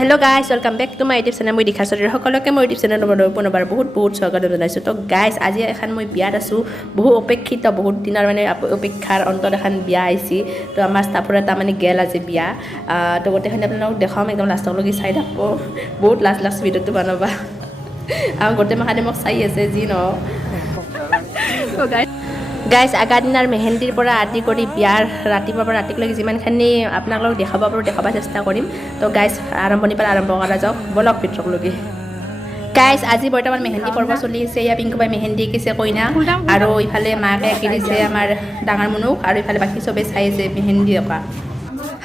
Hello' guys welcome back to my YouTube channel মই দীক্ষা চৌধুৰী সকলোকে মই ইউটিউব চেনেলৰ পুনৰবাৰ বহুত স্বাগত জনাইছোঁ তো গাইজ আজি এখন মই বিয়াত আছোঁ বহু অপেক্ষিত বহুত দিনৰ মানে অপেক্ষাৰ অন্তত এখন বিয়া আহিছে তো আমাৰ ষ্টাফৰ এটা মানে গেল আজি বিয়া তো গোটেইখিনি আপোনালোকক দেখাম একদম লাষ্টলৈকে চাই থাকব বহুত লাষ্ট ভিডিঅ'টো বনাবা আৰু গোটেই মাহাতে মোক চাই আছে যি ন গাইজ আগাৰ দিনাৰ মেহেন্দিৰ পৰা আদি কৰি বিয়াৰ ৰাতিপুৱাৰ পৰা ৰাতিলৈকে যিমানখিনি আপোনালোকক দেখাব পাৰোঁ দেখাব চেষ্টা কৰিম তো গাইজ আৰম্ভণিৰ পৰা আৰম্ভ কৰা যাওক বলক ভিতৰলৈকে গাইজ আজি বৰ্তমান মেহেন্দি পৰ্ব চলি আছে এয়া পিংকুবাই মেহেন্দি আঁকিছে কইনা আৰু ইফালে মাকে আঁকি দিছে আমাৰ ডাঙৰ মুনুক আৰু ইফালে বাকী চবেই চাই আছে মেহেন্দি অঁকা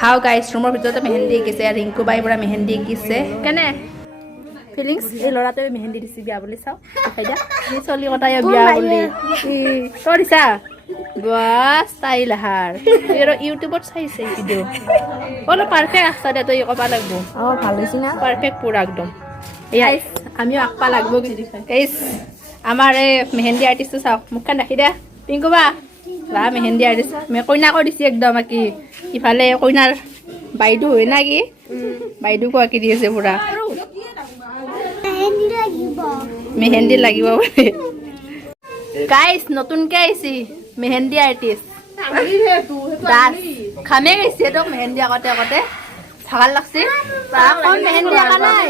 হাও গাইজ ৰুমৰ ভিতৰতে মেহেন্দি আঁকিছে ৰিংকুবাই পৰা মেহেন্দি আঁকিছে কেনে ফিলিংস এই ল'ৰাটোৱে মেহেন্দি দিছে বিয়া বুলি চাওঁ দেখাই দিয়া চলি কটাই বিয়া বুলি তই দিছা বাছ ষ্টাইল আহাৰ ইউটিউবত চাইছে ভিডিঅ' অলপ পাৰফেক্ট আছা দে তই ক'ব লাগব অঁ ভাল হৈছে না পাৰফেক্ট পুৰা একদম এয়া আমিও আঁকবা লাগব গাইজ আমাৰ এই মেহেন্দি আৰ্টিষ্টটো চাওক মুখখন ৰাখি দে পিংকুবা বা মেহেন্দি আৰ্টিষ্ট কইনাকো দিছে একদম আঁকি ইফালে কইনাৰ বাইদেউ হয় না কি বাইদেউকো আঁকি দি আছে পুৰা মেহেন্দি লাগিব বুলি গাইজ নতুনকে আহিছি মেহেন্দি আৰ্টিষ্ট দাস খামে গৈছে তোক মেহেন্দি আগতে ভাল লাগছে কম মেহেন্দি আঁকা নাই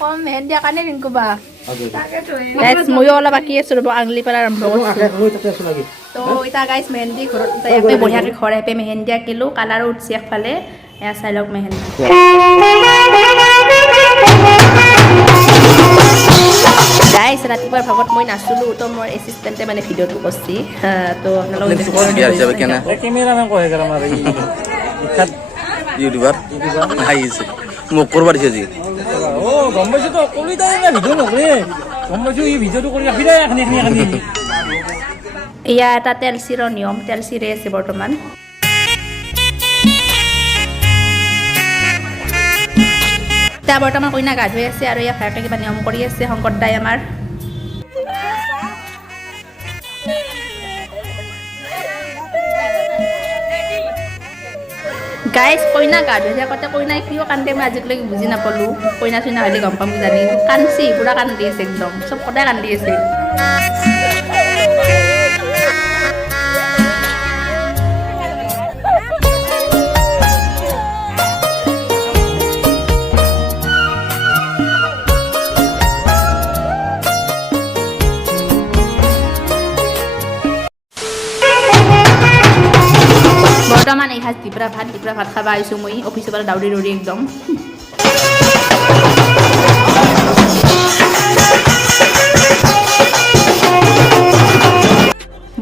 কম মেহেন্দি আঁকা নাই ৰিংকুবা গাইজ ময়ো অলপ আঁকি আছো ৰ'ব আঙুলি পৰা আৰম্ভ কৰিছো তো এতিয়া গাইজ মেহেন্দি ঘৰত বঢ়িয়াকৈ ঘৰ আহি মেহেন্দি আঁকিলোঁ কালাৰো উঠছে একফালে এয়া চাই লওক মেহেন্দি গাইজ ৰাতিপুৱাৰ ভাগত মই নাছিলোঁ তো মোৰ এছিষ্টেণ্টে মানে ভিডিঅ'টো কৰিছে তো ইউটিউবাৰ আহিছে মোক কৰিব দিছে আজি গম পাইছোঁ তো ক'লি তাই ভিডিঅ' নকৰে গম পাইছোঁ এই ভিডিঅ'টো কৰি ৰাখি দে এখানি এয়া এটা তেলচিৰৰ নিয়ম তেলচিৰে আছে বৰ্তমান এতিয়া বৰ্তমান কইনা গা ধুই আছে আৰু ইয়াৰ ভায়েকে কিবা নিয়ম কৰি আছে শংকৰ দাই আমাৰ গাইজ কইনা গা ধুই থাকোঁতে কইনাই কিয় কান্দে মই আজিলৈকে বুজি নাপালোঁ কইনা চইনা হ'লে গম পাম কিজানি কান্দছি পুৰা কান্দি আছে একদম চব সদায় কান্দি আছে বৰ্তমান এই সাজ দিপৰা ভাত খাব আহিছোঁ মই অফিচৰ পৰা দৌৰি একদম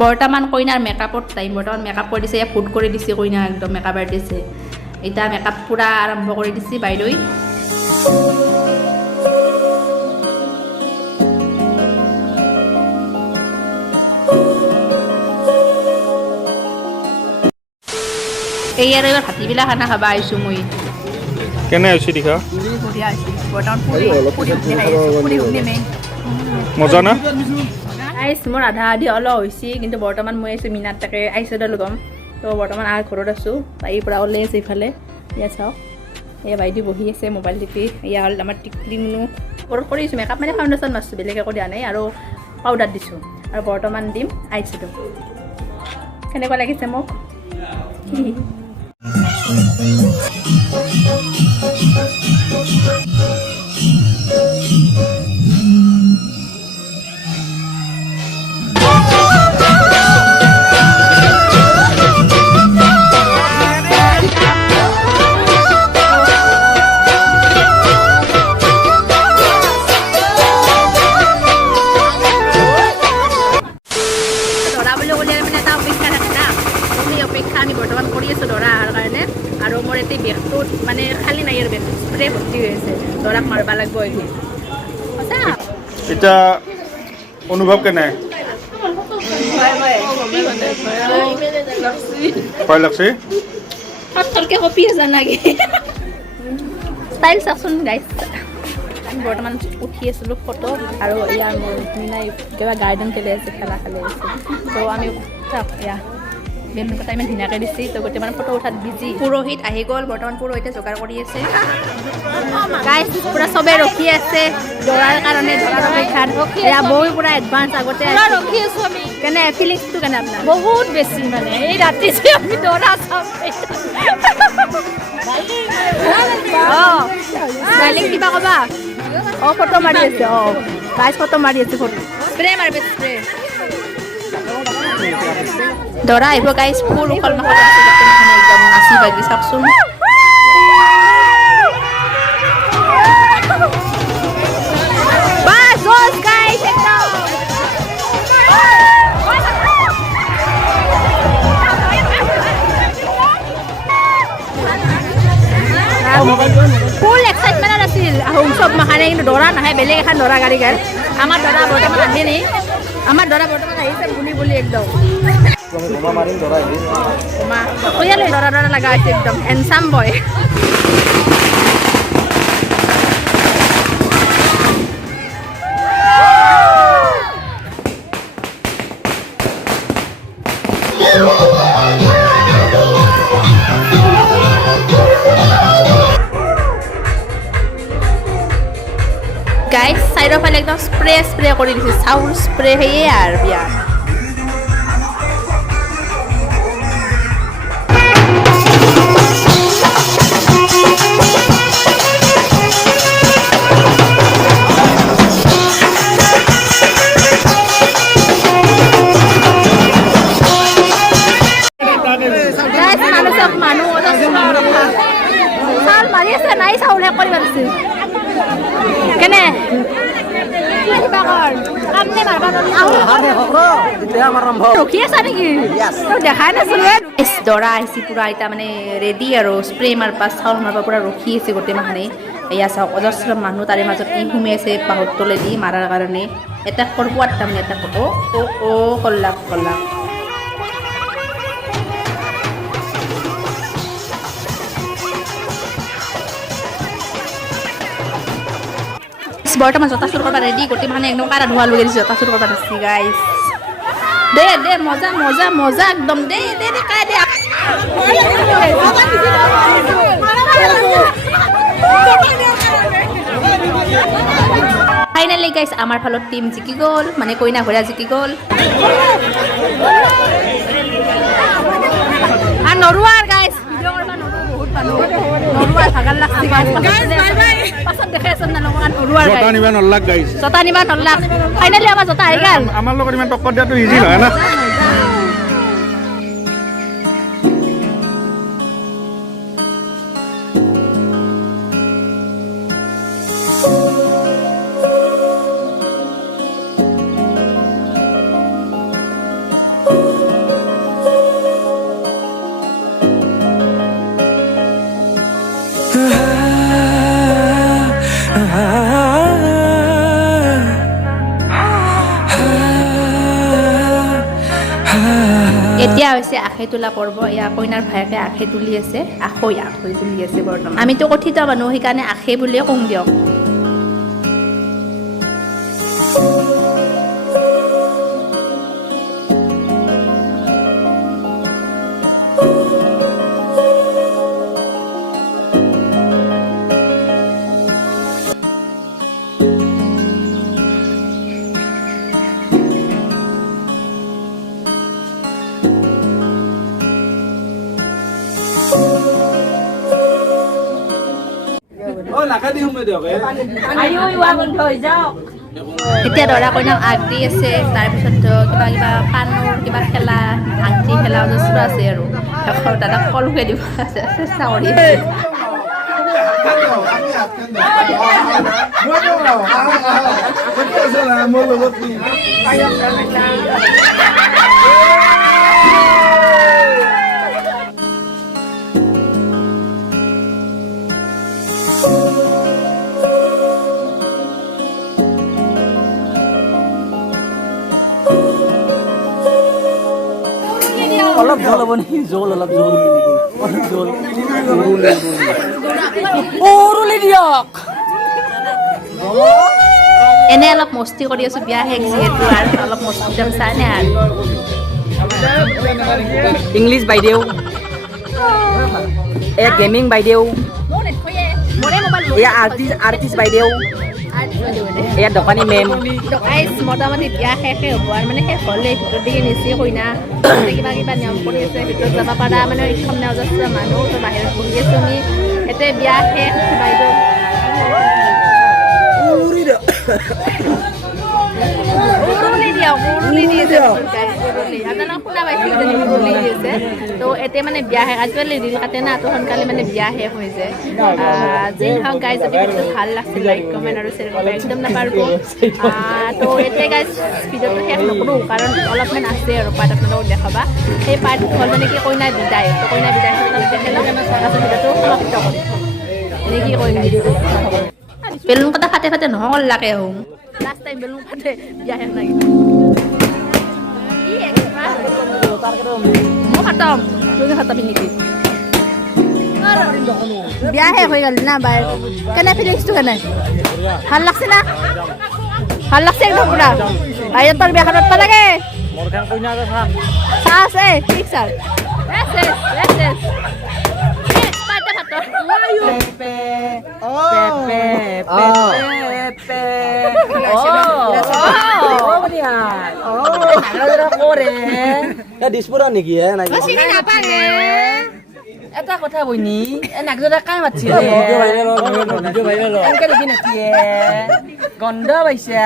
বৰ্তমান কইনাৰ মেকআপৰ টাইম বৰ্তমান মেকআপ কৰি দিছে ফুড কৰি দিছে কইনা একদম মেকআপ আৰ্টিছে এতিয়া মেকআপ পূৰা আৰম্ভ কৰি দিছে বাইদেউ এই আৰু এইবাৰ ভাতিবিলাক খানা খাব আহিছোঁ মই কেনে হৈছে দিখা বঢ়িয়া হৈছে বৰ্তমান মজা না আইচ মোৰ আধা আধি অলপ হৈছে কিন্তু বৰ্তমান মই আছোঁ মিনাত তাকে আইচডাল ল'ম তো বৰ্তমান আৰু ঘৰত আছোঁ তাইৰ পৰা ওলাই আছে ইফালে এয়া চাওক এয়া বাইদেউ বহি আছে মোবাইল টিপি এয়া হ'ল আমাৰ টিকলি মুনু ঘৰত কৰি আছোঁ মেকআপ মানে ফাউণ্ডেশ্যন মাৰিছোঁ বেলেগ একো দিয়া নাই আৰু পাউডাৰ দিছোঁ আৰু বৰ্তমান দিম আইচটো কেনেকুৱা লাগিছে মোক আমি বৰ্তমান কৰি আছোঁ দৰা অহাৰ কাৰণে আৰু মোৰ এতিয়া বেগটোত মানে খালী নাই আৰু বেগটোত স্প্ৰে ভৰ্তি হৈ আছে দৰাক মাৰিব লাগিব এতিয়া অনুভৱ কেনে ভয় লাগছে থলকে কপি আছে নাকি ষ্টাইল চাচোন গাইছ বৰ্তমান উঠি আছিলোঁ ফটো আৰু ইয়াৰ মোৰ মিনাই কিবা গাৰ্ডেন খেলি আছে খেলা খেলি আছে তো আমি চাওক এয়া বেলুন কটা ইমান ধুনীয়াকৈ দিছে তো গোটেই মানে ফটো উঠাত বিজি পুৰোহিত আহি গ'ল বৰ্তমান পুৰোহিতে যোগাৰ কৰি আছে গাইছ পুৰা চবে ৰখি আছে দৰাৰ কাৰণে দৰাৰ অপেক্ষাত এয়া বৌ পুৰা এডভান্স আগতে ৰখি আছো আমি কেনে ফিলিংছটো কেনে আপোনাৰ বহুত বেছি মানে এই ৰাতি যে আমি দৰা চাম ডাইলিং কিবা ক'বা ফটো মাৰি আছে গাইছ ফটো মাৰি আছে ফটো স্প্ৰে মাৰিব স্প্ৰে দৰা আহিব গাইছ ফুল উখল মাখল আছে একদম নাচি বাগি চাওকচোন বাস জোস গাইছ একদম ফুল এক্সাইটমেণ্ট আছিল আহোম চব মাখানে কিন্তু দৰা নাহে বেলেগ এখন দৰা গাড়ী গাড়ী আমাৰ দৰা বৰ্তমান আহে নি আমাৰ দৰা বৰ্তমান আহিছে বুলি একদম দৰা দৰা লগা হৈছে একদম হেণ্ডচাম বয় গাইছ চাইডৰ ফালে একদম স্প্ৰে কৰি দিছে চাউল স্প্ৰে সেয়ে আৰু বিয়া মানুহ চাউল মাৰি আছে নাই চাউল শেষ কৰি পাৰিছে কেনে ৰখি আছা নেকি দেখাই নাছিলো দৰা আহিছে পুৰা এতিয়া মানে ৰেডি আৰু স্প্ৰে মাৰবা চাউল মাৰবা পুৰা ৰখি আছে গোটেই মাখানে এয়া চাওক অজস্ৰ মানুহ তাৰে মাজত কি সোমাই আছে বাহুৰ তলেদি মাৰাৰ কাৰণে এটা কৰিব তাৰমানে এটা ক'ব কল্লাক বৰ্তমান জোতা চুৰ কৰবা ৰেডি গোটেই মানে একদম কাৰা ধোৱা লৈ জোতা চুৰ কৰবা দিছি গাইছ দে মজা মজা মজা একদম দে কাই দে ফাইনালি গাইছ আমাৰ ফালত টিম জিকি গ'ল মানে কইনা ঘোৰা জিকি গ'ল আৰু নৰুৱাৰ গাইছ ভিডিঅ' কৰবা বহুত নৰুৱাৰ ভাগাল লাগছি গাইছ পাছত দেখাই আছে না লগৰ নৰুৱাৰ গাইছ জোতা নিবা নল্লাক ফাইনালি আমাৰ জোতা আহি গ'ল আমাৰ লগত ইমান টক্কৰ দিয়াটো ইজি নহয় না এতিয়া হৈছে আখৈ তোলা পৰ্ব এয়া কইনাৰ ভায়েকে আখৈ তুলি আছে আখৈ তুলি আছে বৰ্তমান আমিতো কথিত মানুহ সেইকাৰণে আখৈ বুলিয়ে কওঁ দিয়ক এতিয়া দৰা কইনাক আগ দি আছে তাৰপিছত কিবা পাণৰ কিবা খেলা আংঠি খেলা অজস্ৰ আছে আৰু দাদাক কলকে দিব চেষ্টা কৰি আছে অলপ জল হ'ব নেকি জল অলপ জল জল এনে অলপ মস্তি কৰি আছো বিয়া শেষ যিহেতু আৰু অলপ মস্তি চাই নে আৰু ইংলিছ বাইদেউ এয়া গেমিং বাইদেউ এয়া আৰ্টিষ্ট বাইদেউ এয়া দোকানী মেম গাইজ মোটামুটি বিয়া শেষে হ'ব আৰু মানে শেষ হ'লে ভিতৰত দিকে নিচে কইনা কিবা কিবা নিয়ম কৰি আছে ভিতৰত যাব পাৰা মানে ইখন নজস্ৰ মানুহ তো বাহিৰত বহি আছো আমি এতে বিয়া শেষ বাইদেউ উৰুলি দিছে আপোনালোক শুনা পাইছে উৰুলি দিছে তো এতিয়া মানে বিয়া শেষ আজিকালি ৰিল কাটে না তো সোনকালে মানে বিয়া শেষ হৈ যায় যি হওক গাইজ যদি ভিডিঅ'টো ভাল লাগছিল লাইক কমেণ্ট আৰু শ্বেয়াৰ কৰিব একদম নাপাৰিব তো এতিয়া গাইজ ভিডিঅ'টো শেষ নকৰোঁ কাৰণ অলপমান আছে আৰু পাৰ্ট আপোনালোকক দেখাবা সেই পাৰ্ট হ'ল মানে কি কইনা বিদায় তো কইনা বিদায় দেখাই লওক তাৰপাছত ভিডিঅ'টো সমাপ্ত কৰিম এনে কি কইনা বেলুন কথা ফাটে ফাটে নহ'ল লাগে হোম লাষ্ট টাইম বেলুন ফাটে বিয়া শেষ লাগি মই খাটাম তুমি খাটাবি নেকি বিয়া শেষ হৈ গ'ল না বাই কেনে ফিলিংছটো কেনে ভাল লাগছে না ভাল লাগছে একদম পুৰা বাহিৰত তোৰ বিয়াখনত পাব লাগে চাহ আছে ঠিক ছাৰ নেকি এটা কথা বইনি নাকজৰা কাই মাতিছিল এনেকে দেখি নাকি গন্ধ পাইছা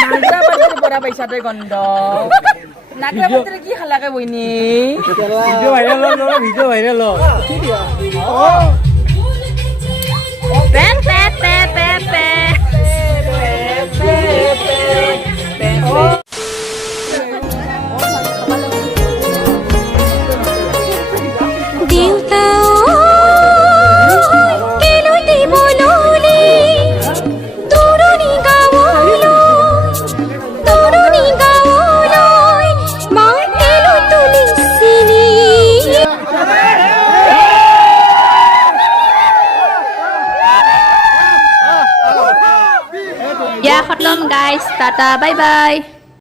নাকজা পাতি পৰা পাইছা তই গন্ধ নাকজা পাতি কি খালাকে বইনি video' viral Ya, khotlam guys. Tata, bye bye.